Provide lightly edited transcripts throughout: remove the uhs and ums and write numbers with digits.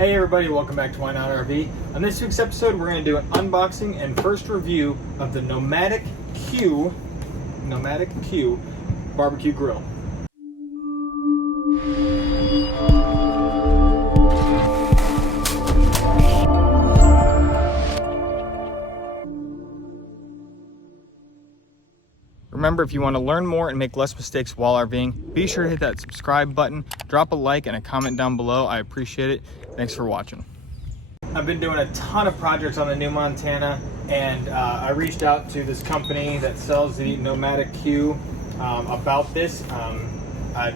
Hey everybody, welcome back to Why Not RV. On this week's episode, we're going to do an unboxing and first review of the NomadiQ Barbecue Grill. Remember, if you want to learn more and make less mistakes while RVing, be sure to hit that subscribe button, drop a like and a comment down below. I appreciate it. Thanks for watching. I've been doing a ton of projects on the new Montana, and I reached out to this company that sells the NomadiQ about this.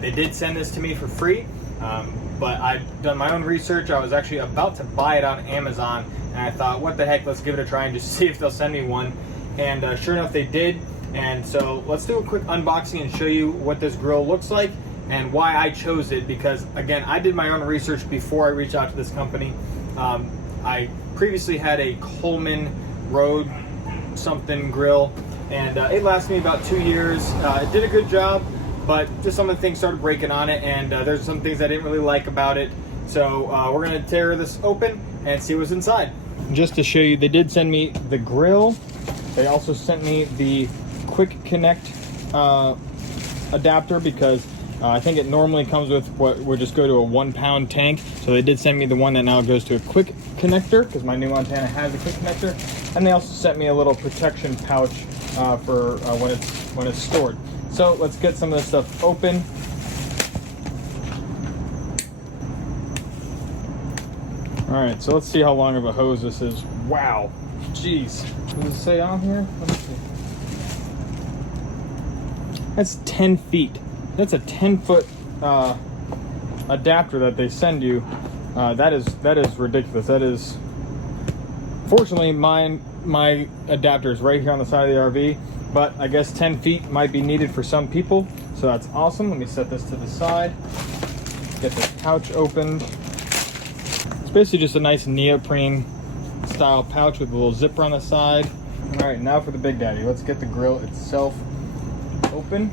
They did send this to me for free, but I've done my own research. I was actually about to buy it on Amazon, and I thought, what the heck, let's give it a try and just see if they'll send me one. And sure enough, they did. And so let's do a quick unboxing and show you what this grill looks like and why I chose it, because again, I did my own research before I reached out to this company. I previously had a Coleman Road something grill, and it lasted me about 2 years. It did a good job, but just some of the things started breaking on it, and there's some things I didn't really like about it. So we're gonna tear this open and see what's inside. Just to show you, they did send me the grill. They also sent me the quick connect adapter, because I think it normally comes with what would just go to a 1 pound tank. So they did send me the one that now goes to a quick connector, because my new Montana has a quick connector. And they also sent me a little protection pouch for when it's stored. So let's get some of this stuff open. All right, so let's see how long of a hose this is. Wow, jeez. Does it say on here? Let me see. That's 10 feet. That's a 10-foot adapter that they send you. That is ridiculous. That is, fortunately, my adapter is right here on the side of the RV, but I guess 10 feet might be needed for some people, so that's awesome. Let me set this to the side. Get the pouch opened. It's basically just a nice neoprene style pouch with a little zipper on the side. All right, now for the big daddy. Let's get the grill itself open.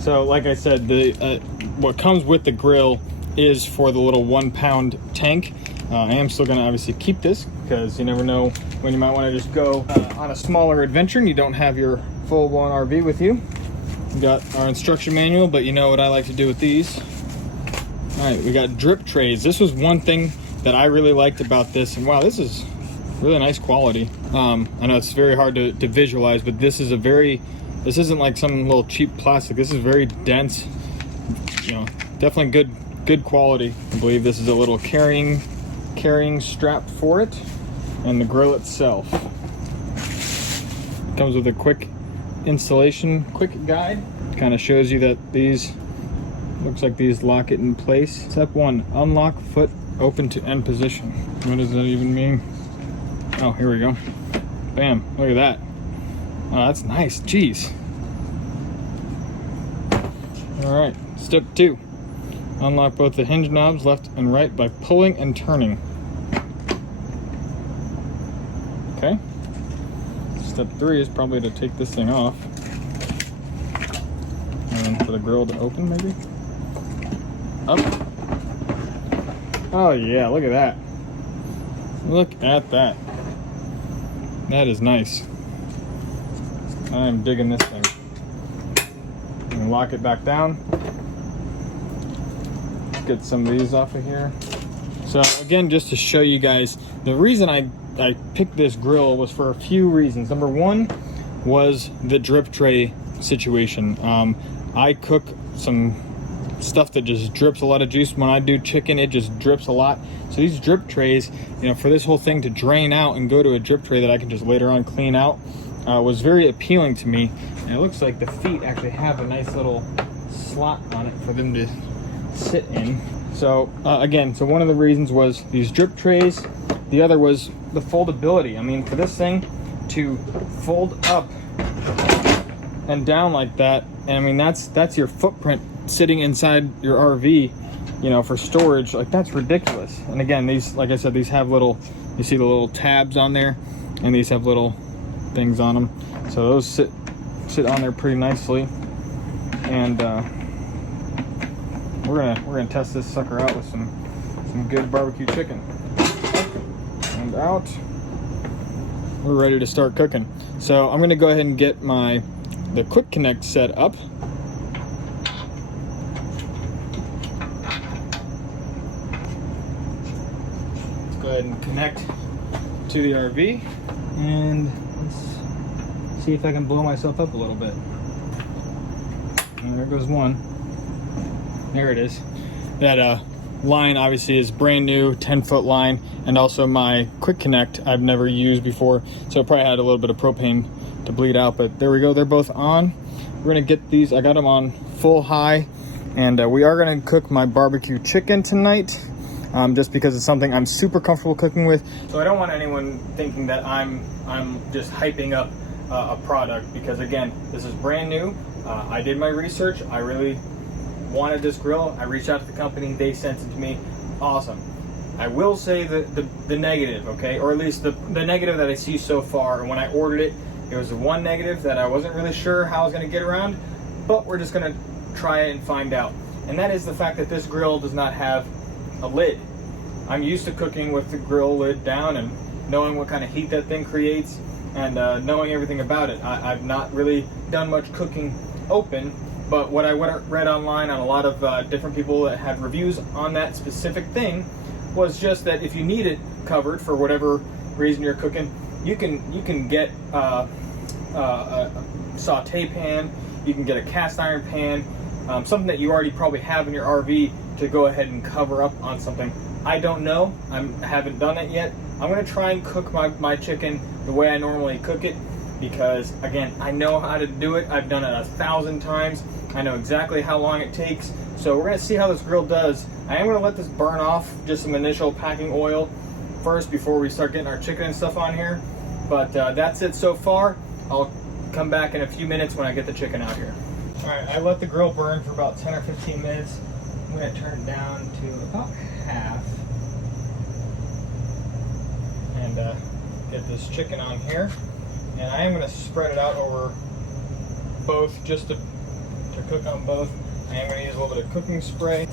So like I said, the what comes with the grill is for the little 1 pound tank. I am still going to obviously keep this, because you never know when you might want to just go on a smaller adventure and you don't have your full-blown RV with you. We got our instruction manual, but you know what I like to do with these. All right, we got drip trays. This was one thing that I really liked about this, and wow, this is really nice quality. I know it's very hard to visualize, but this isn't like some little cheap plastic. This is very dense, you know, definitely good quality. I believe this is a little carrying strap for it, and the grill itself comes with a quick installation guide. Kind of shows you that these lock it in place. Step 1, unlock foot open to end position. What does that even mean? Oh, here we go. Bam, look at that. Oh, that's nice. Jeez. All right, step 2, unlock both the hinge knobs left and right by pulling and turning. Okay. Step 3 is probably to take this thing off, and then for the grill to open, maybe. Up. Oh yeah, look at that. Look at that. That is nice. I'm digging this thing. And lock it back down. Get some of these off of here. So again, just to show you guys, the reason I picked this grill was for a few reasons. Number 1 was the drip tray situation. I cook some stuff that just drips a lot of juice. When I do chicken, it just drips a lot. So these drip trays, you know, for this whole thing to drain out and go to a drip tray that I can just later on clean out, was very appealing to me. And it looks like the feet actually have a nice little slot on it for them to sit in. So again, so one of the reasons was these drip trays. The other was the foldability. I mean, for this thing to fold up and down like that, and I mean that's your footprint sitting inside your RV, you know, for storage. Like, that's ridiculous. And again, these, like I said, these have little, you see the little tabs on there, and these have little things on them, so those sit it on there pretty nicely. And we're gonna test this sucker out with some good barbecue chicken. And out. We're ready to start cooking. So I'm gonna go ahead and get the quick connect set up. Let's go ahead and connect to the RV, and let's see if I can blow myself up a little bit. And there goes one. There it is. That line obviously is brand new, 10-foot line, and also my quick connect I've never used before, so it probably had a little bit of propane to bleed out, but there we go, they're both on. We're gonna get these, I got them on full high, and we are gonna cook my barbecue chicken tonight, just because it's something I'm super comfortable cooking with. So I don't want anyone thinking that I'm just hyping up a product, because again, this is brand new. I did my research. I really wanted this grill. I reached out to the company. They sent it to me. Awesome. I will say the negative, okay, or at least the negative that I see so far. And when I ordered it, it was the one negative that I wasn't really sure how I was going to get around, but we're just going to try it and find out. And that is the fact that this grill does not have a lid. I'm used to cooking with the grill lid down and knowing what kind of heat that thing creates, and knowing everything about it. I've not really done much cooking open, but what I read online on a lot of different people that had reviews on that specific thing was just that if you need it covered for whatever reason you're cooking, you can get a saute pan, you can get a cast iron pan, something that you already probably have in your RV to go ahead and cover up on something. I don't know. I haven't done it yet. I'm gonna try and cook my chicken the way I normally cook it, because again, I know how to do it. I've done it 1,000 times. I know exactly how long it takes. So we're gonna see how this grill does. I am gonna let this burn off just some initial packing oil first before we start getting our chicken and stuff on here. But that's it so far. I'll come back in a few minutes when I get the chicken out here. All right, I let the grill burn for about 10 or 15 minutes. I'm gonna turn it down to about half. And get this chicken on here. And I am going to spread it out over both, just to cook on both. I am going to use a little bit of cooking spray.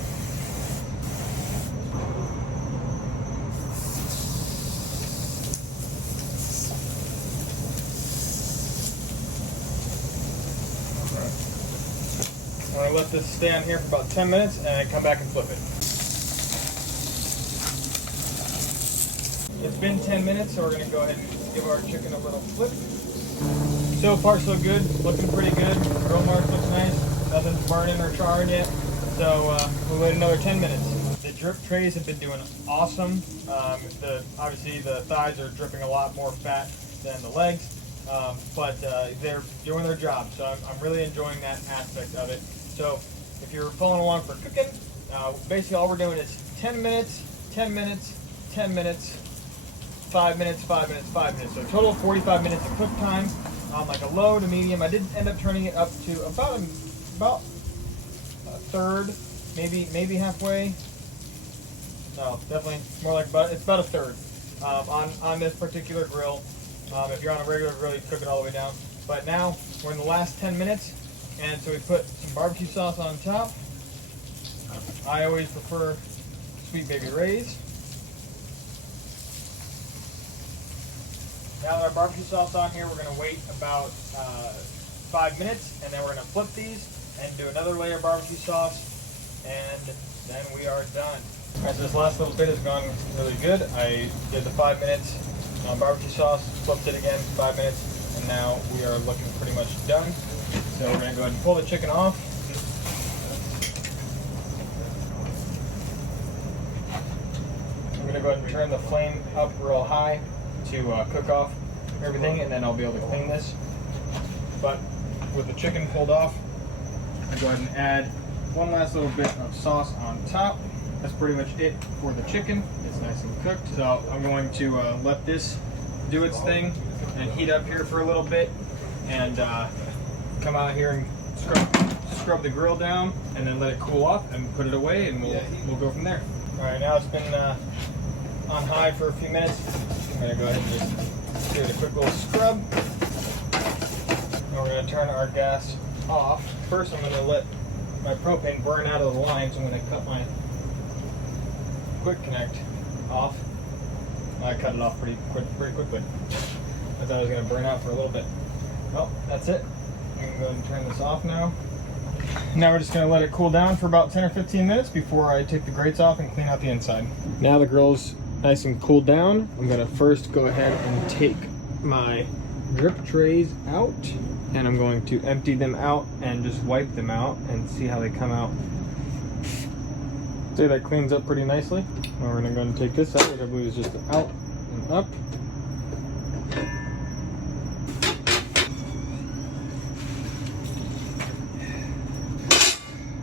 I'm going to let this stay on here for about 10 minutes and then come back and flip it. It's been 10 minutes, so we're going to go ahead and give our chicken a little flip. So far so good, looking pretty good. The grill mark looks nice, nothing's burning or charring yet. So we'll wait another 10 minutes. The drip trays have been doing awesome. Obviously the thighs are dripping a lot more fat than the legs, but they're doing their job. So I'm really enjoying that aspect of it. So if you're following along for cooking, basically all we're doing is 10 minutes, 10 minutes, 10 minutes, 5 minutes, 5 minutes, 5 minutes. So a total of 45 minutes of cook time on like a low to medium. I did end up turning it up to about a third, maybe halfway. No, definitely more like it's about a third on this particular grill. If you're on a regular grill, you cook it all the way down. But now we're in the last 10 minutes, and so we put some barbecue sauce on top. I always prefer Sweet Baby Ray's. Now that our barbecue sauce on here, we're going to wait about 5 minutes, and then we're going to flip these and do another layer of barbecue sauce, and then we are done. All right, so this last little bit has gone really good. I did the 5 minutes on barbecue sauce, flipped it again, 5 minutes, and now we are looking pretty much done. So we're going to go ahead and pull the chicken off. I'm going to go ahead and turn the flame up real high to cook off everything, and then I'll be able to clean this. But with the chicken pulled off, I'll go ahead and add one last little bit of sauce on top. That's pretty much it for the chicken. It's nice and cooked. So I'm going to let this do its thing and heat up here for a little bit, and come out here and scrub the grill down, and then let it cool off and put it away, and we'll go from there. All right, now it's been on high for a few minutes. I'm gonna go ahead and just give it a quick little scrub. Now we're going to turn our gas off. First, I'm going to let my propane burn out of the line, so I'm going to cut my quick connect off. I cut it off pretty quickly. I thought it was going to burn out for a little bit. Well, that's it. I'm going to go ahead and turn this off now. Now we're just going to let it cool down for about 10 or 15 minutes before I take the grates off and clean out the inside. Now the grill's nice and cooled down. I'm going to first go ahead and take my drip trays out, and I'm going to empty them out and just wipe them out and see how they come out. Say that cleans up pretty nicely. Now we're going to go and take this out, which I believe is just out and up.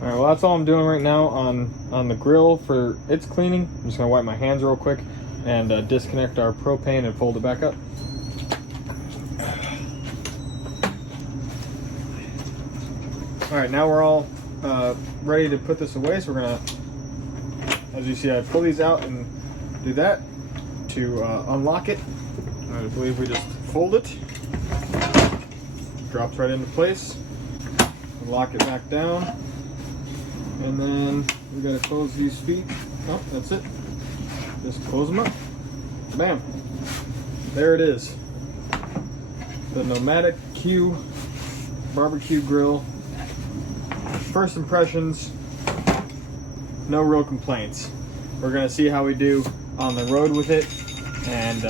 Alright, well that's all I'm doing right now on the grill for its cleaning. I'm just going to wipe my hands real quick and disconnect our propane and fold it back up. Alright, now we're all ready to put this away, so we're going to, as you see, I pull these out and do that to unlock it. I believe we just fold it. Drops right into place. Lock it back down. And then we gotta close these feet. Oh, that's it. Just close them up. Bam. There it is. The NomadiQ barbecue grill. First impressions, no real complaints. We're gonna see how we do on the road with it and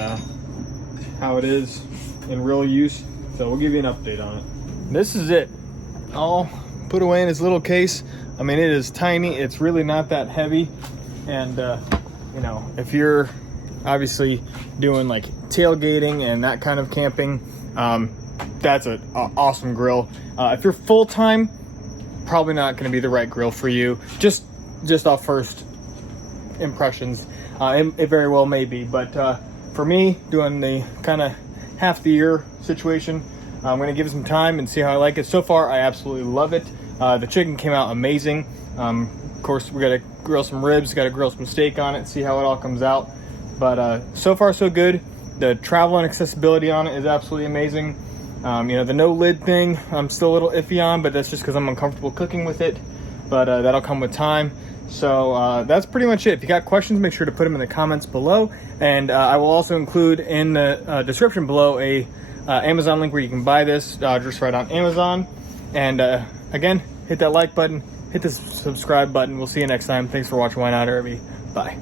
how it is in real use. So we'll give you an update on it. This is it. All put away in its little case. I mean, it is tiny. It's really not that heavy. And, you know, if you're obviously doing like tailgating and that kind of camping, that's an awesome grill. If you're full-time, probably not going to be the right grill for you. Just off first impressions. It very well may be. But for me, doing the kind of half the year situation, I'm going to give it some time and see how I like it. So far, I absolutely love it. The chicken came out amazing. Of course, we got to grill some ribs, got to grill some steak on it, see how it all comes out. But so far, so good. The travel and accessibility on it is absolutely amazing. You know, the no lid thing, I'm still a little iffy on, but that's just because I'm uncomfortable cooking with it. But that'll come with time. So that's pretty much it. If you got questions, make sure to put them in the comments below. And I will also include in the description below a Amazon link where you can buy this just right on Amazon. And again, hit that like button, hit the subscribe button. We'll see you next time. Thanks for watching Why Not Irby. Bye.